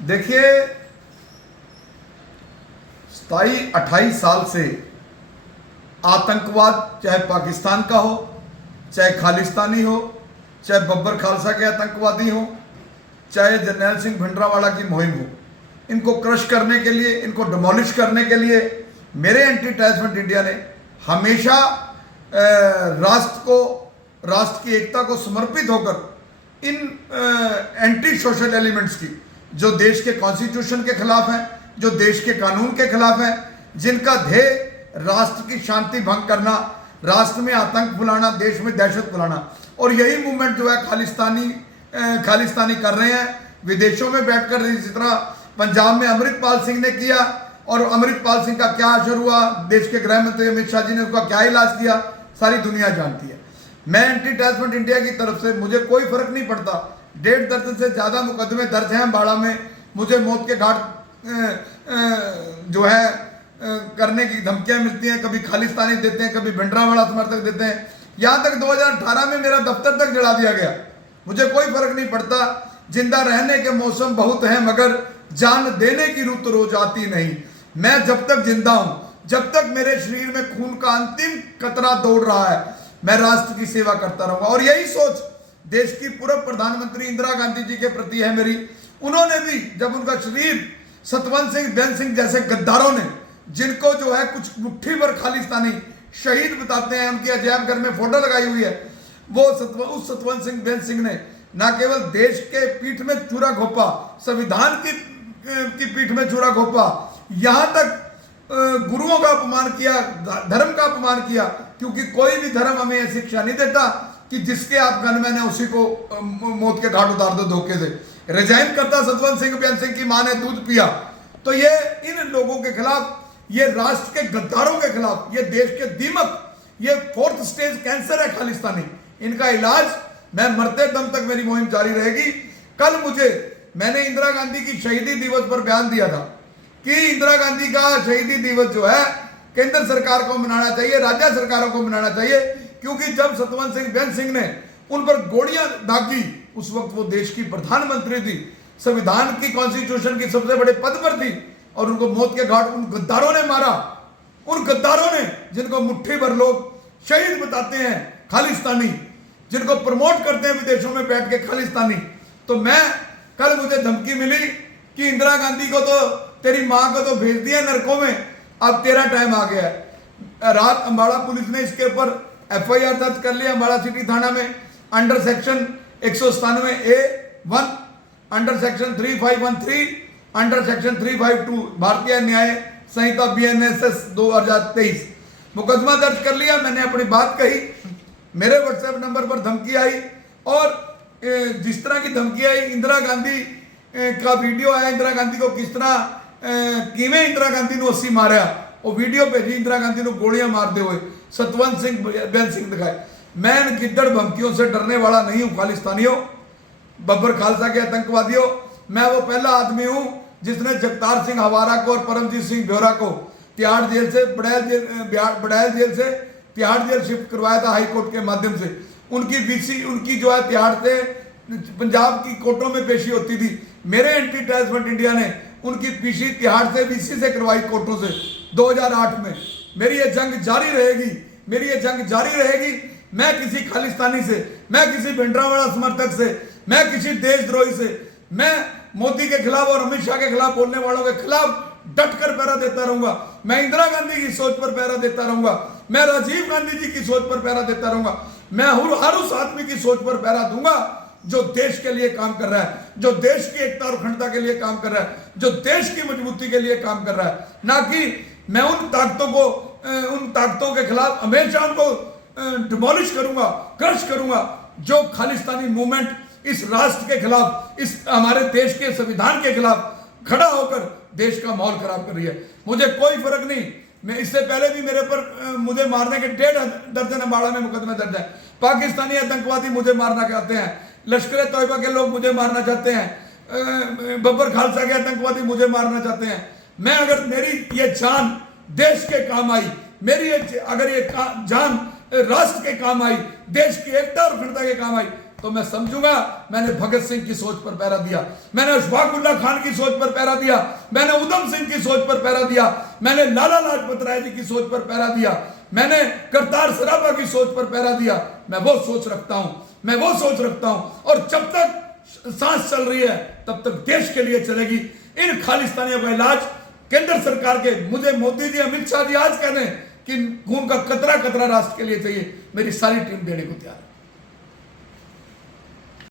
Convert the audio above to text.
देखिए 27-28 साल से आतंकवाद चाहे पाकिस्तान का हो, चाहे खालिस्तानी हो, चाहे बब्बर खालसा के आतंकवादी हो, चाहे जरनैल सिंह भिंडरावाला की मुहिम हो, इनको क्रश करने के लिए, इनको डिमोलिश करने के लिए मेरे एंटी टेररिज्म इंडिया ने हमेशा राष्ट्र की एकता को समर्पित होकर इन एंटी सोशल एलिमेंट्स की, जो देश के कॉन्स्टिट्यूशन के खिलाफ हैं, जो देश के कानून के खिलाफ हैं, जिनका ध्येय राष्ट्र की शांति भंग करना, राष्ट्र में आतंक फैलाना, देश में दहशत फैलाना, और यही मूवमेंट जो है खालिस्तानी कर रहे हैं विदेशों में बैठकर। जिस तरह पंजाब में अमृतपाल सिंह ने किया, और अमृतपाल सिंह का क्या असर हुआ, देश के गृह मंत्री अमित शाह जी ने उसका क्या इलाज किया, सारी दुनिया जानती है। मैं एंटी टेररिज्म इंडिया की तरफ से मुझे कोई फर्क नहीं पड़ता। 1.5 दर्जन से ज्यादा मुकदमे दर्ज हैं अम्बाड़ा में, मुझे मौत के घाट जो है करने की धमकियां मिलती हैं, कभी खालिस्तानी देते हैं, कभी भिंडरावाला समर्थक देते हैं, यहां तक 2018 में मेरा दफ्तर तक जला दिया गया। मुझे कोई फर्क नहीं पड़ता। जिंदा रहने के मौसम बहुत हैं, मगर जान देने की रुत रोज आती नहीं। मैं जब तक जिंदा हूं, जब तक मेरे शरीर में खून का अंतिम कतरा दौड़ रहा है, मैं राष्ट्र की सेवा करता रहूंगा। और यही सोच देश की पूर्व प्रधानमंत्री इंदिरा गांधी जी के प्रति है मेरी। उन्होंने भी, जब उनका शरीर सतवंत सिंह बेन सिंह जैसे गद्दारों ने, जिनको जो है कुछ मुट्ठी भर खालिस्तानी शहीद बताते हैं, उनकी अजैब घर में फोटो लगाई हुई है, वो उस सतवंत सिंह बेन सिंह ने न केवल देश के पीठ में चूरा घोपा, संविधान की पीठ में चूरा घोपा, यहां तक गुरुओं का अपमान किया, धर्म का अपमान किया, क्योंकि कोई भी धर्म हमें ऐसी शिक्षा नहीं देता कि जिसके आप गनमैन है उसी को मौत के घाट उतार दो धोखे से। रिजाइन करता सतवंत सिंह बेन सिंह की मां ने दूध पिया। तो ये इन लोगों के खिलाफ, ये राष्ट्र के गद्दारों के खिलाफ, ये देश के दीमक, ये 4th स्टेज कैंसर है खालिस्तानी। इनका इलाज, मैं मरते दम तक मेरी मुहिम जारी रहेगी। कल मैंने इंदिरा गांधी की शहीदी दिवस पर बयान दिया था कि इंदिरा गांधी का शहीदी दिवस जो है केंद्र सरकार को मनाना चाहिए, राज्य सरकारों को मनाना चाहिए, क्योंकि जब सतवंत सिंह बेन सिंह ने उन पर गोलियां दागी, उस वक्त वो देश की प्रधानमंत्री थी, संविधान की कॉन्स्टिट्यूशन की सबसे बड़े पद पर थी, और उनको मौत के घाट उन गद्दारों ने मारा, उन गद्दारों ने जिनको मुट्ठी भर लोग शहीद बताते हैं खालिस्तानी, जिनको प्रमोट करते हैं विदेशों में बैठ के खालिस्तानी। तो कल मुझे धमकी मिली कि इंदिरा गांधी को तो, तेरी मां को तो भेज दिया नरकों में, अब तेरा टाइम आ गया है। रात अम्बाड़ा पुलिस ने इसके ऊपर FIR दर्ज कर लिया अम्बाड़ा सिटी थाना में, under section 197A1, under section 3513, under section 352 भारतीय न्याय संहिता BNSS 2023 मुकदमा दर्ज कर लिया। मैंने अपनी बात कही, मेरे व्हाट्सएप नंबर पर धमकी आई, और जिस तरह की धमकी आई, इंदिरा गांधी का वीडियो आया, इंदिरा गांधी को किस तरह किवें इंदिरा गांधी ने 80 मारा, वो वीडियो भेजी इंदिरा गांधी को गोलियां मारते हुए सतवंत सिंह बेन सिंह दिखाए। मैं इन गिद्दड़ धमकियों से डरने वाला नहीं हूं। खालिस्तानियों, बब्बर खालसा के आतंकवादियों, मैं वो पहला आदमी हूं जिसने जगतार सिंह हवारा को और परमजीत सिंह ब्योरा को तिहाड़ जेल से बड़ैल जेल से तिहाड़ जेल शिफ्ट करवाया था हाई कोर्ट के माध्यम से। उनकी BC, उनकी जो है तिहाड़ से पंजाब की कोर्टों में पेशी होती थी। मेरे एंटी टेररिज्म इंडिया ने उनकी पेशी तिहाड़ से BC से करवाई कोर्टों से 2008 में। मेरी ये जंग जारी रहेगी, मेरी ये जंग जारी रहेगी। मैं किसी खालिस्तानी से, मैं किसी भिंडरावाला समर्थक से, मैं किसी देशद्रोही से, मैं मोदी के खिलाफ और अमित शाह के खिलाफ बोलने वालों के खिलाफ डटकर पहरा देता रहूंगा। मैं इंदिरा गांधी की सोच पर पहरा देता रहूंगा, मैं राजीव गांधी जी की सोच पर पहरा देता रहूंगा, मैं हर उस आदमी की सोच पर पहरा दूंगा जो देश के लिए काम कर रहा है, जो देश की एकता और अखंडता के लिए काम कर रहा है, जो देश की मजबूती के लिए काम कर रहा है। ना कि मैं उन ताकतों के खिलाफ हमेशा उनको डिमोलिश करूंगा, क्रश करूंगा, जो खालिस्तानी मूवमेंट इस राष्ट्र के खिलाफ, इस हमारे देश के संविधान के खिलाफ खड़ा होकर देश का माहौल खराब कर रही है। मुझे कोई फर्क नहीं। मैं इससे पहले भी मेरे पर मुझे मारने के 1.5 दर्जन अम्बाड़ा में मुकदमे दर्ज है। पाकिस्तानी आतंकवादी मुझे मारना चाहते हैं, लश्कर तोयबा के लोग मुझे मारना चाहते हैं, बब्बर खालसा के आतंकवादी मुझे मारना चाहते हैं। मैं, अगर मेरी ये जान देश के काम आई, अगर ये जान राष्ट्र के काम आई, देश की एकता और अखंडता के काम आई, तो मैं समझूंगा मैंने भगत सिंह की सोच पर पहरा दिया, मैंने अशफाक उल्लाह खान की सोच पर पहरा दिया, मैंने उधम सिंह की सोच पर पहरा दिया, मैंने लाला लाजपत राय जी की सोच पर पहरा दिया, मैंने करतार सराफा की सोच पर पहरा दिया। मैं वो सोच रखता हूं, मैं वो सोच रखता हूं, और जब तक सांस चल रही है तब तक देश के लिए चलेगी। इन खालिस्तानियों का इलाज केंद्र सरकार के, मुझे मोदी जी अमित शाह जी आज कह दें कि खून का कतरा कतरा राष्ट्र के लिए चाहिए, मेरी सारी टीम देने को तैयार है।